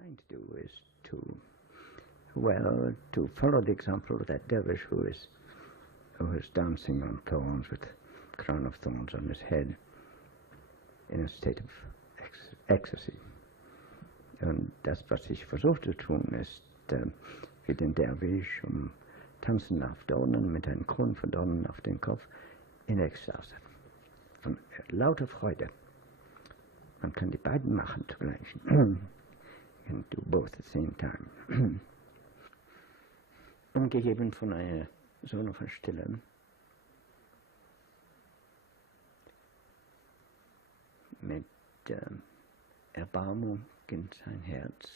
trying to do is to follow the example of that dervish who is dancing on thorns with a crown of thorns on his head in a state of ecstasy. Und das, was ich versuche zu tun, ist wie den Derwisch tanzen auf Dornen mit einer Krone von Dornen auf dem Kopf in Ekstase. Von lauter Freude. Man kann die beiden machen zugleich. You can do both at the same time. Umgeben von einer Sonne von Stille, mit Erbarmung in sein Herz.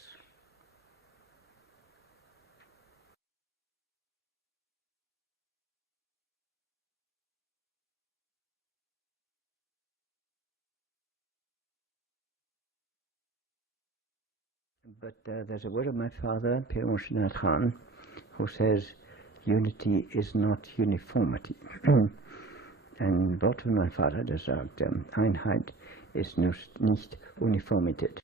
But there's a word of my father, Pirvilayatish, who says, unity is not uniformity. Ein Wort von meinem Vater, der sagt, Einheit ist nicht Uniformität.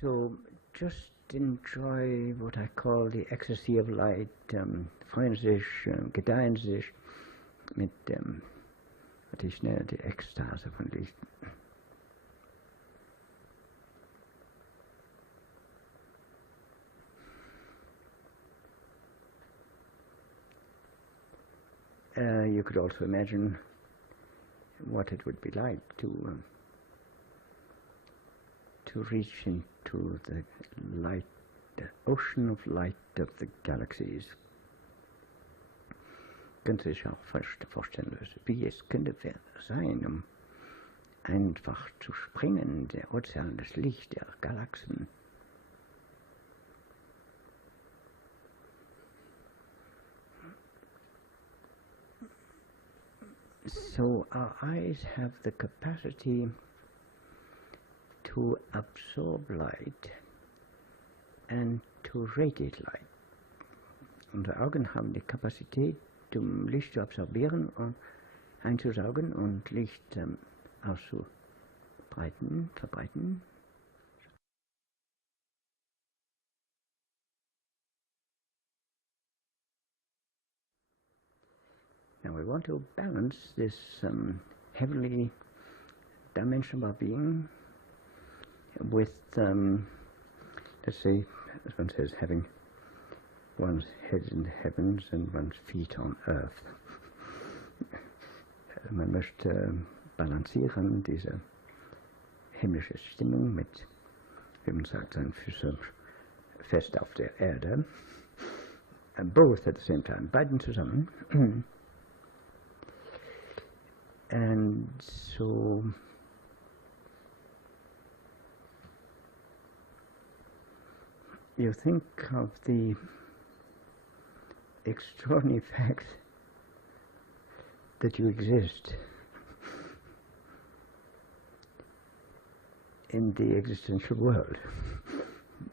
So just enjoy what I call the ecstasy of light, freuen sich, gedeihen sich mit was ich nenne die Ekstase von Licht. You could also imagine what it would be like to reach into the light, the ocean of light of the galaxies. Könnte sich auch vorstellen, wie es könnte sein, einfach zu springen, der Ozean, das Licht der Galaxien. So our eyes have the capacity to absorb light and to radiate light. Unsere Augen haben die Kapazität, Licht zu absorbieren und einzusaugen und Licht verbreiten. Now we want to balance this heavenly dimension of our being with, let's say, as one says, having one's head in the heavens and one's feet on earth. Man möchte balancieren diese himmlische Stimmung mit, wie man sagt, seinen Füßen fest auf der Erde. Both at the same time, beiden zusammen. And so you think of the extraordinary fact that you exist in the existential world.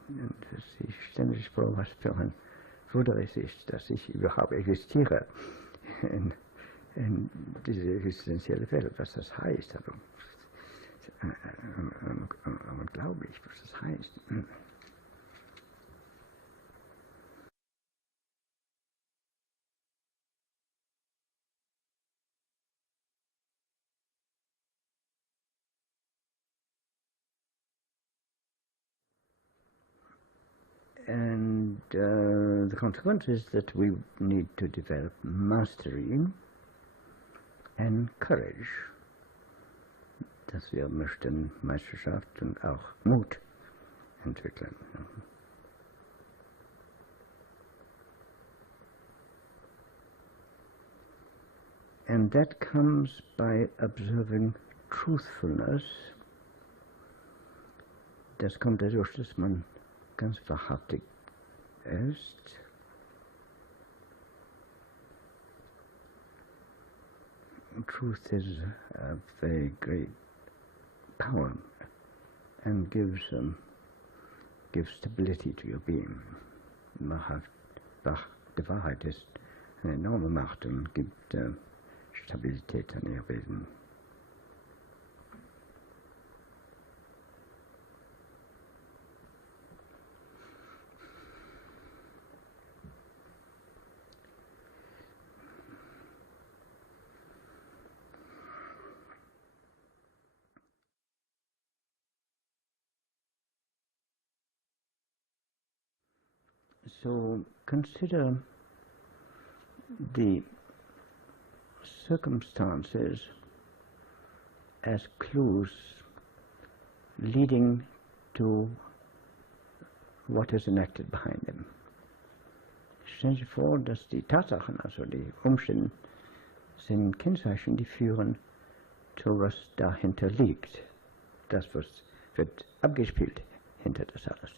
Und ich stelle mir vor, was für ein Wunder es ist, dass ich überhaupt existiere in diese existenzielle Welt, was das heißt. Also, unglaublich, was das heißt. And the consequence is that we need to develop mastery and courage. Dass wir möchten Meisterschaft und auch Mut entwickeln. And that comes by observing truthfulness. Das kommt dadurch, dass man ganz wahrhaftig ist. Truth is a very great power and gives stability to your being. die Wahrheit ist eine enorme Macht und gibt Stabilität an ihr Wesen. So consider the circumstances as clues leading to what is enacted behind them. Stellen Sie vor, dass die Tatsachen, also die Umstände, sind Kennzeichen, die führen zu was dahinter liegt. Das wird abgespielt hinter das alles.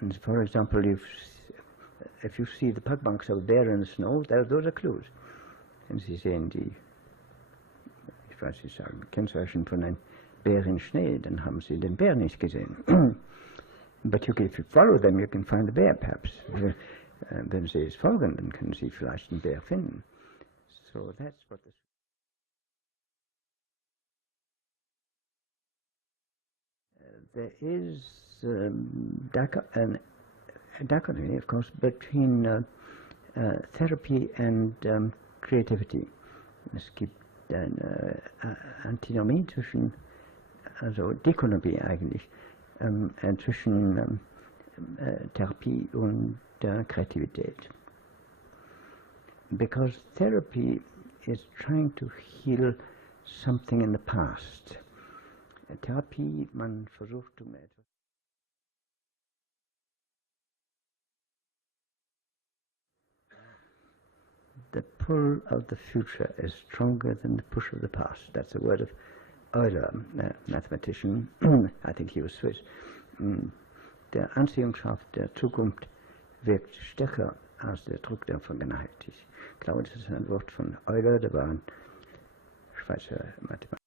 And for example, if you see the pug marks of a bear in the snow, those are clues. Und Sie sehen die, ich weiß nicht sagen, Kennzeichen von einem Bär in Schnee, dann haben Sie den Bär nicht gesehen. But if you follow them, you can find the bear, perhaps. Wenn Sie es folgen, dann können Sie vielleicht den Bär finden. So that's what this. There is a dichotomy, of course, between therapy and creativity. Es gibt eine Antinomie zwischen, also Dichotomie eigentlich, zwischen Therapie und Kreativität. Because therapy is trying to heal something in the past. Therapie, man versucht etwas. The pull of the future is stronger than the push of the past. That's a word of Euler, a mathematician. I think he was Swiss. Der Anziehungskraft der Zukunft wirkt stärker als der Druck der Vergangenheit. Ich glaube, das ist ein Wort von Euler, der war ein Schweizer Mathematiker.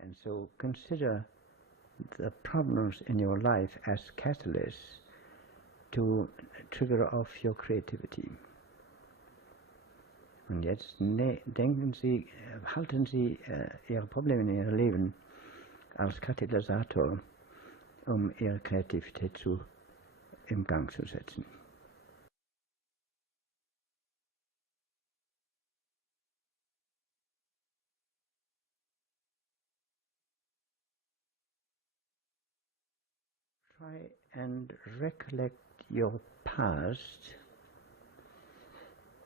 And so consider the problems in your life as catalysts to trigger off your creativity. Und jetzt denken Sie, halten Sie Ihre Probleme in Ihrem Leben als Katalysator, Ihre Kreativität im Gang zu setzen. Try and recollect your past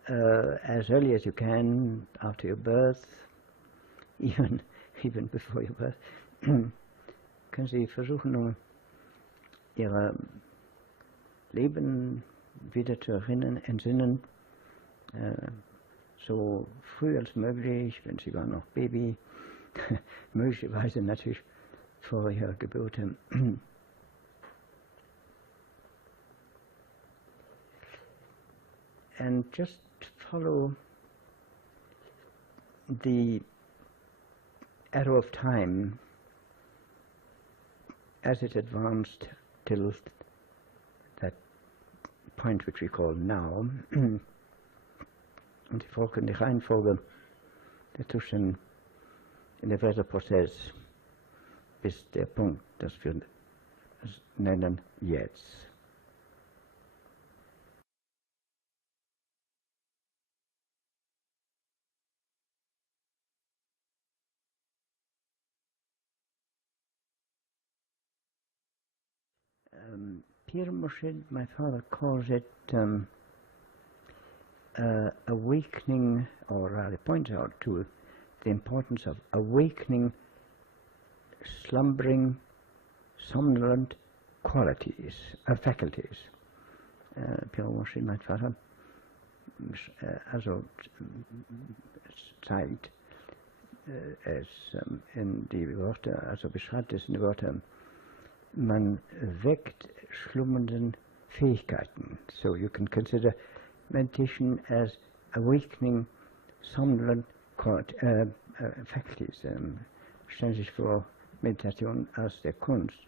as early as you can after your birth, even before your birth. Können Sie versuchen, Ihr Leben wieder zu entsinnen, so früh als möglich, wenn Sie waren noch Baby, möglicherweise natürlich vor Ihrer Geburt. And just follow the arrow of time as it advanced till that point which we call now. Und Sie folgen die Reihenfolge der Zustände in der Wörterprozess bis der Punkt, das wir nennen jetzt. Pir Murshid, my father, calls it awakening, or rather points out to the importance of awakening slumbering, somnolent qualities, faculties. Pir Murshid, mein Vater, also zeigt es in die Worte, also beschreibt es in die Worte, man weckt schlummernden Fähigkeiten. So you can consider meditation as awakening somnolent faculties. Stellen Sie sich vor, Meditation als der Kunst,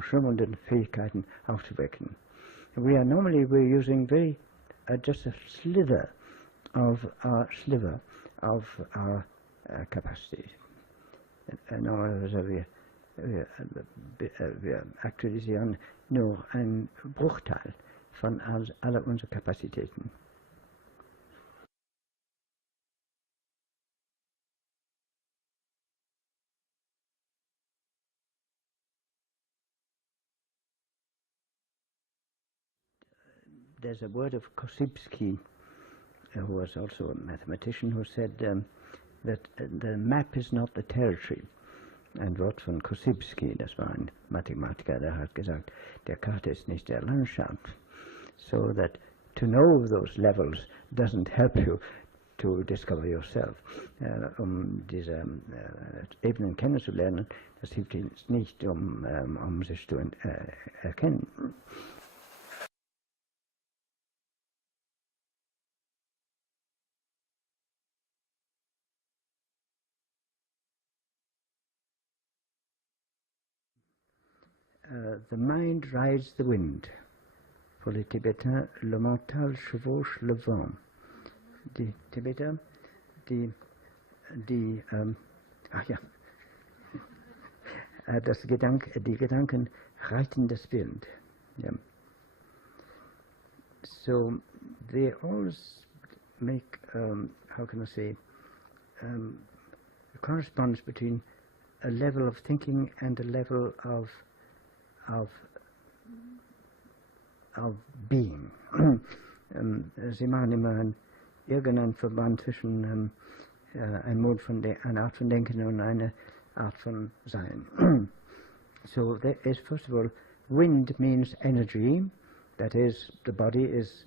schlummernde Fähigkeiten aufzuwecken. We're using just a sliver of our capacities. Normalerweise wir aktualisieren nur einen Bruchteil von aller unserer Kapazitäten. There's a word of Kossybski, who was also a mathematician, who said that the map is not the territory. Ein Wort von Kossybski, das war ein Mathematiker, der hat gesagt, der Karte ist nicht der Landschaft. So that to know those levels doesn't help you to discover yourself. Diese Ebenen kennenzulernen, das hilft Ihnen nicht, sich zu erkennen. The mind rides the wind. Pour les Tibétains, le mental chevauche le vent. Die Tibeter, die Gedanken reiten das Wind. Yeah. So they always make, how can I say, a correspondence between a level of thinking and a level of being. Sie machen immer irgendeinen Verband zwischen einer Art von Denken und einer Art von Sein. So there is, first of all, wind means energy, that is, the body is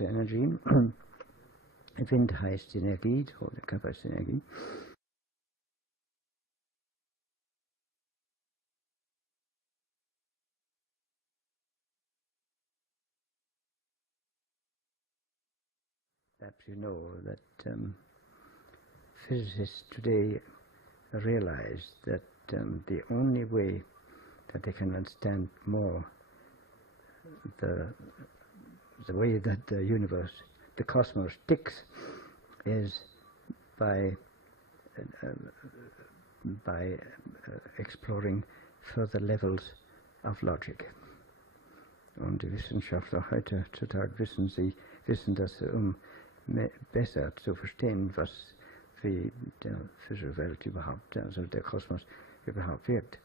energy. Wind heißt Energie, der Körper ist Energie. Perhaps you know that physicists today realize that the only way that they can understand more the way that the universe, the cosmos, ticks is by exploring further levels of logic. Und die Wissenschaftler heutzutage wissen das, besser zu verstehen, wie der physische Welt überhaupt, also der Kosmos überhaupt wirkt.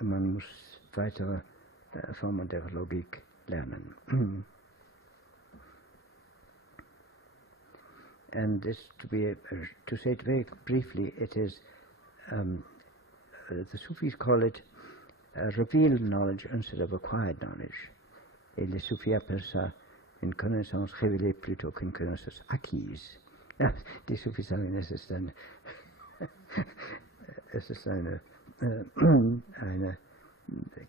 Man muss weitere Formen der Logik lernen. And this, to say it very briefly, it is, the Sufis call it revealed knowledge instead of acquired knowledge. Et les Soufis appellent ça une connaissance révélée plutôt qu'une connaissance acquise. Die Sufis sagen, es ist eine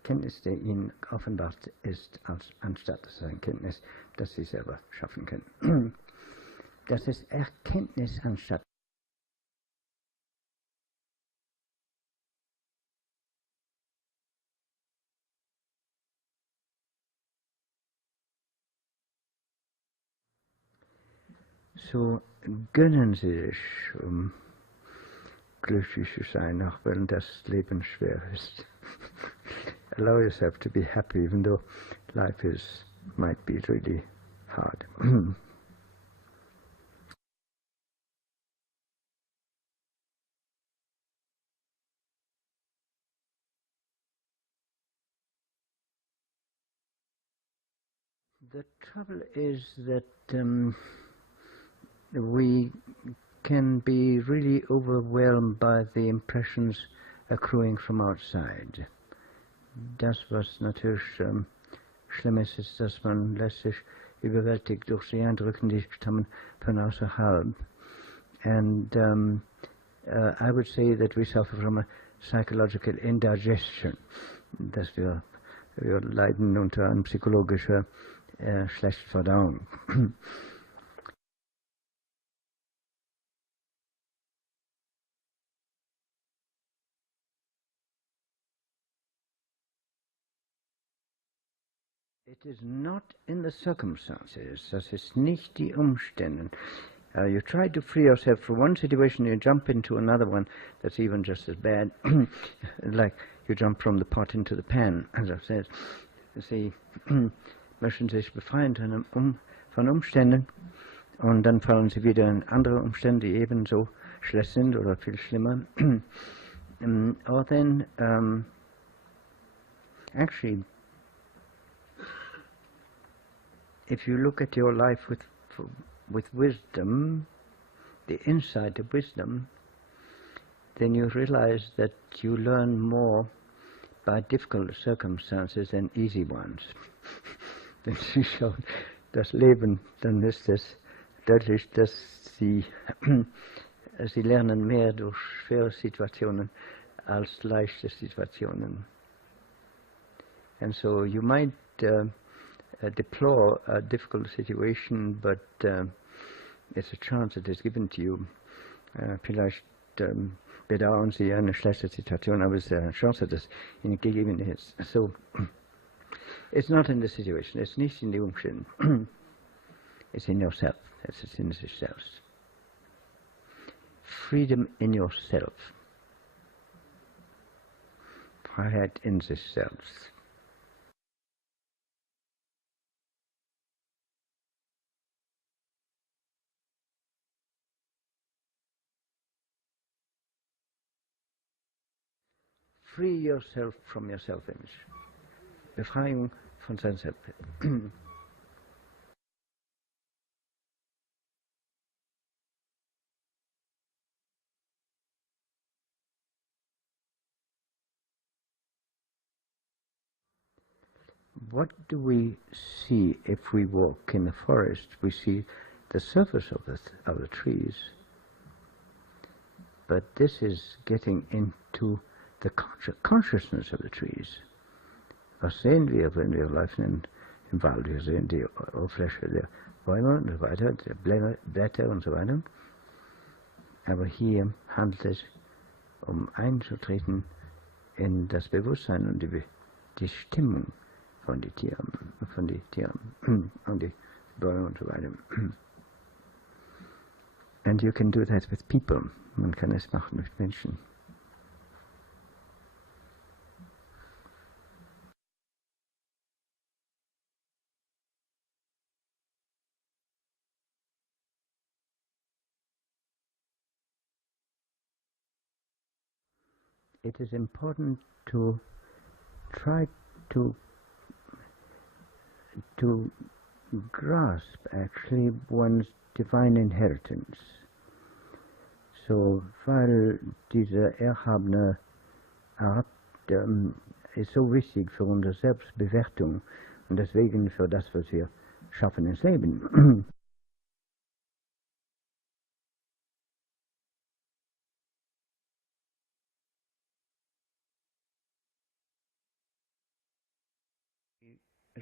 Kenntnis, die ihnen offenbart ist, anstatt es eine Kenntnis, das sie selber schaffen können. Das ist Erkenntnis anstatt. So gönnen Sie sich, glücklich zu sein, auch wenn das Leben schwer ist. Allow yourself to be happy, even though life might be really hard. The trouble is that we can be really overwhelmed by the impressions accruing from outside. Das, was natürlich schlimm ist, ist, dass man lässt sich überwältigt durch die Eindrücke, die stammen von außerhalb. And I would say that we suffer from a psychological indigestion, dass wir Wir leiden unter einer psychologischen schlechten Verdauung. It is not in the circumstances, das ist nicht die Umstände. You try to free yourself from one situation, you jump into another one that's even just as bad. Like you jump from the pot into the pan, as I've said. Sie möchten sich befreien von Umständen und dann fallen sie wieder in andere Umstände, die ebenso schlecht sind oder viel schlimmer. Or then, actually, if you look at your life with wisdom, the insight of wisdom, then you realize that you learn more by difficult circumstances than easy ones. Wenn Sie schauen, das Leben, dann ist es deutlich, dass Sie lernen mehr durch schwere Situationen als leichte Situationen. And so you might deplore a difficult situation, but it's a chance that is given to you. Vielleicht bedauern Sie eine schlechte Situation, aber es ist eine Chance, dass Ihnen gegeben ist. So, it's not in the situation, it's nicht in die Umstände. It's in yourself, it's in sich selbst. Freedom in yourself. Freiheit in sich selbst. Free yourself from your self-image. Befreiung von sein Selbstbild. What do we see if we walk in the forest? We see the surface of the trees, but this is getting into the consciousness of the trees. Was sehen wir, wenn wir laufen im Wald? Wir sehen die Oberfläche der Bäume und so weiter, der Blätter und so weiter. Aber hier handelt es einzutreten in das Bewusstsein und die Stimmung von den Tieren und die Bäume und so weiter. And you can do that with people. Man kann es machen mit Menschen. It is important to try to grasp actually one's divine inheritance. So, weil dieser erhabene Art ist so wichtig für unsere Selbstbewertung und deswegen für das, was wir schaffen ins Leben.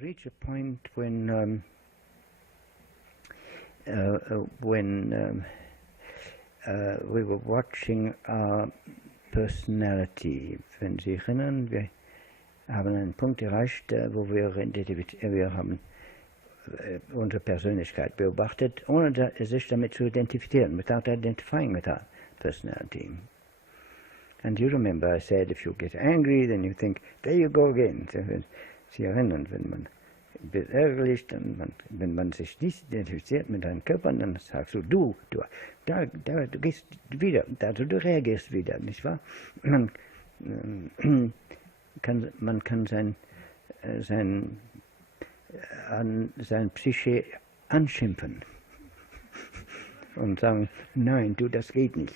Reach a point when we were watching our personality. Wenn Sie erinnern, wir haben einen Punkt erreicht, wo wir haben unsere Persönlichkeit beobachtet, ohne sich damit zu identifizieren, without identifying with our personality. And you remember I said, if you get angry, then you think, there you go again. Sie erinnern, wenn man ärgerlich, wenn man sich nicht identifiziert mit deinem Körper, dann sagst du gehst wieder, also du reagierst wieder, nicht wahr? Man kann sein Psyche anschimpfen und sagen, nein, das geht nicht.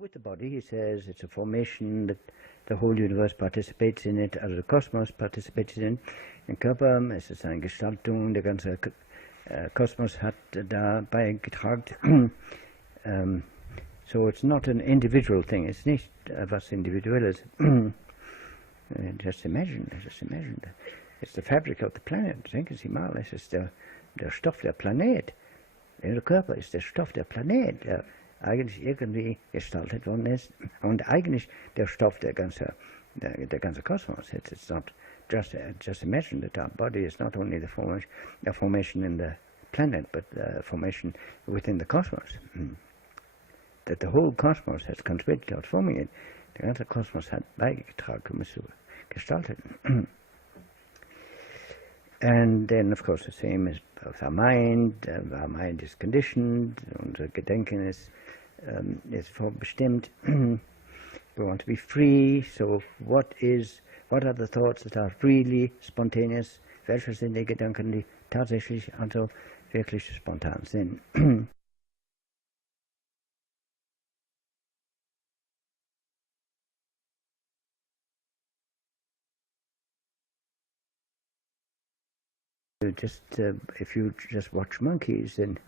With the body, he says, it's a formation that the whole universe participates in it, also the Kosmos participates in it. Im Körper ist es eine Gestaltung, der ganze Kosmos hat da beigetragen. So it's not an individual thing, it's nicht was Individuelles. Just imagine. It's the fabric of the planet. Denken Sie mal, es ist der Stoff der Planet. Der Körper ist der Stoff der Planet, der eigentlich irgendwie gestaltet worden ist. Und eigentlich der Stoff der ganze Kosmos. It's not just imagine that our body is not only the formation in the planet, but the formation within the cosmos. That the whole cosmos has contributed to forming it. Der ganze Kosmos hat beigetragen, um es zu gestalten. And then, of course, the same is both our mind. Our mind is conditioned. Unser Gedenken ist vorbestimmt. We want to be free. So, what are the thoughts that are really spontaneous? Welche sind die Gedanken, die tatsächlich also wirklich spontan sind? If you just watch monkeys, then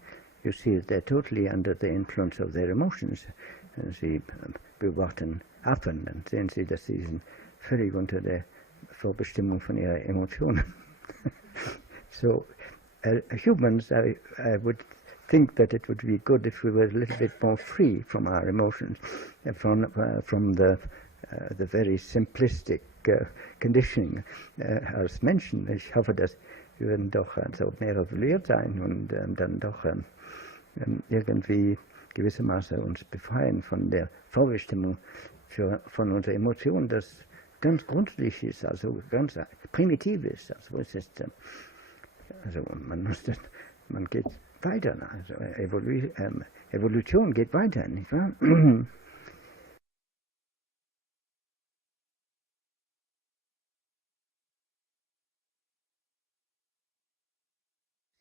you see that they're totally under the influence of their emotions. Sie beobachten Affen, dann sehen Sie, dass sie sind völlig unter der Vorbestimmung von ihrer Emotionen. So, humans, I would think that it would be good if we were a little bit more free from our emotions, from the very simplistic conditioning als Menschen. Ich hoffe, dass wir würden doch so mehr evoluiert sein und dann doch irgendwie gewissermaßen uns befreien von der Vorbestimmung von unserer Emotion, das ganz grundsätzlich ist, also ganz primitiv ist. Also es ist, also man geht weiter, also Evolution geht weiter, nicht wahr?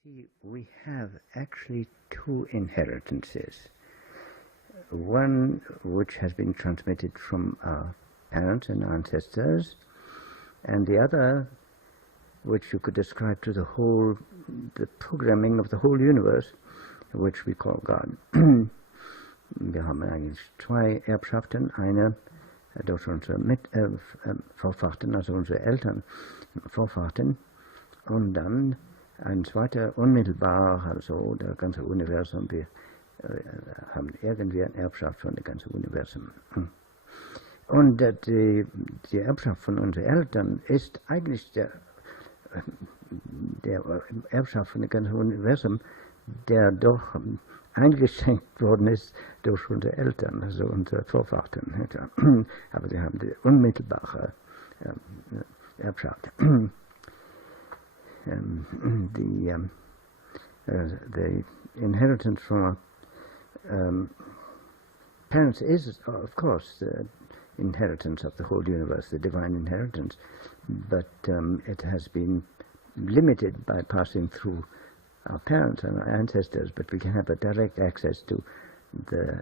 See, we have actually two inheritances. One which has been transmitted from our parents and ancestors, and the other which you could ascribe to the programming of the whole universe, which we call God. Wir haben eigentlich zwei Erbschaften, eine durch unsere Vorfahren, also unsere Eltern, Vorfahren, und dann ein zweiter unmittelbar, also das ganze Universum. Wir haben irgendwie eine Erbschaft von dem ganzen Universum. Und die Erbschaft von unseren Eltern ist eigentlich der Erbschaft von dem ganzen Universum, der doch eingeschenkt worden ist durch unsere Eltern, also unsere Vorfahren. Aber sie haben die unmittelbare Erbschaft. The inheritance from parents is, of course, the inheritance of the whole universe, the divine inheritance, but it has been limited by passing through our parents and our ancestors, but we can have a direct access to the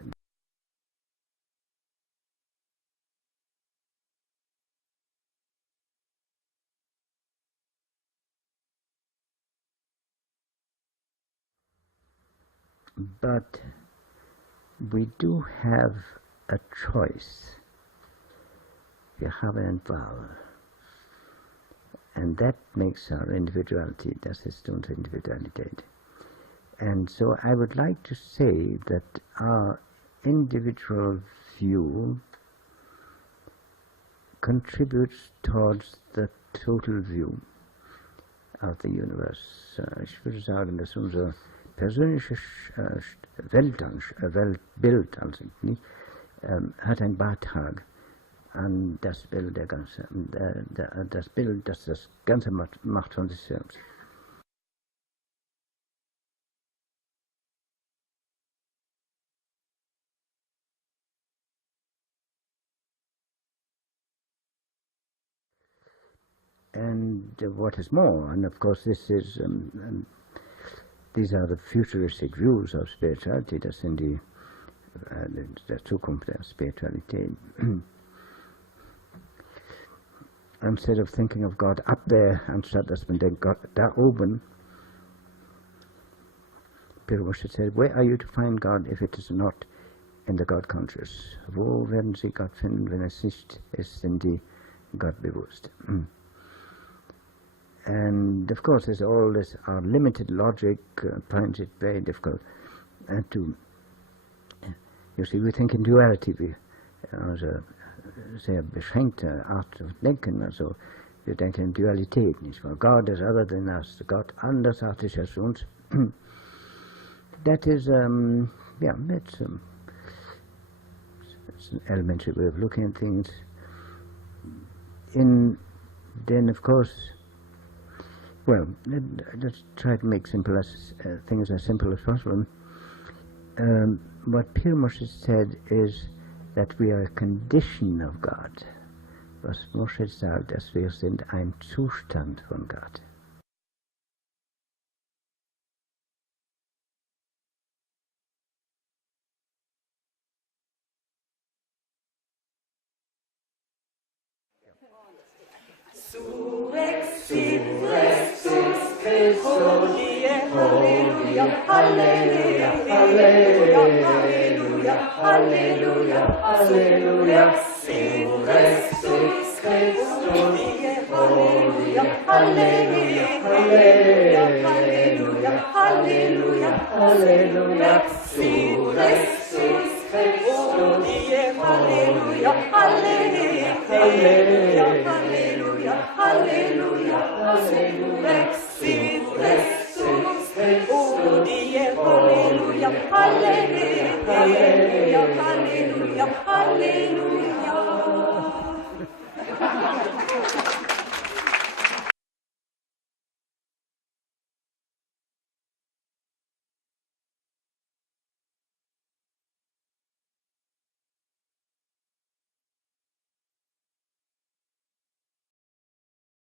but we do have a choice. Wir haben eine Wahl. And that makes our individuality, das ist unsere Individualität. And so I would like to say that our individual view contributes towards the total view of the universe. Ich würde sagen, dass unser persönliches Weltbild also nicht, hat einen Beitrag an das Bild das Bild, das das Ganze macht von sich selbst. And what is more, and of course this is these are the futuristic views of spirituality, das sind die der Zukunft der Spiritualität. Instead of thinking of God up there, anstatt dass man denkt, Gott da oben, Pirvilayatisch said, where are you to find God if it is not in the God conscious? Wo werden Sie Gott finden, wenn es nicht ist, sind die Gott bewusst? And of course, there's all this, our limited logic finds it very difficult to, you see, we think in duality, also sehr beschränkte Art zu denken, also wir denken in Dualität, nicht wahr? God is other than us, Gott andersartig als uns. That is, it's an elementary way of looking at things. Then of course, well, let's try to make things as simple as possible. What Pirvilayatisch said is that we are a condition of God. Was Moshe sagt, dass wir sind ein Zustand von Gott. Halleluja, Halleluja, Halleluja, Halleluja, Halleluja, Halleluja, Christus, Christus, Halleluja, Halleluja, Halleluja, Halleluja, Halleluja, Halleluja, Christus, Christus, Halleluja, Halleluja, Halleluja, Halleluja, Halleluja, Halleluja,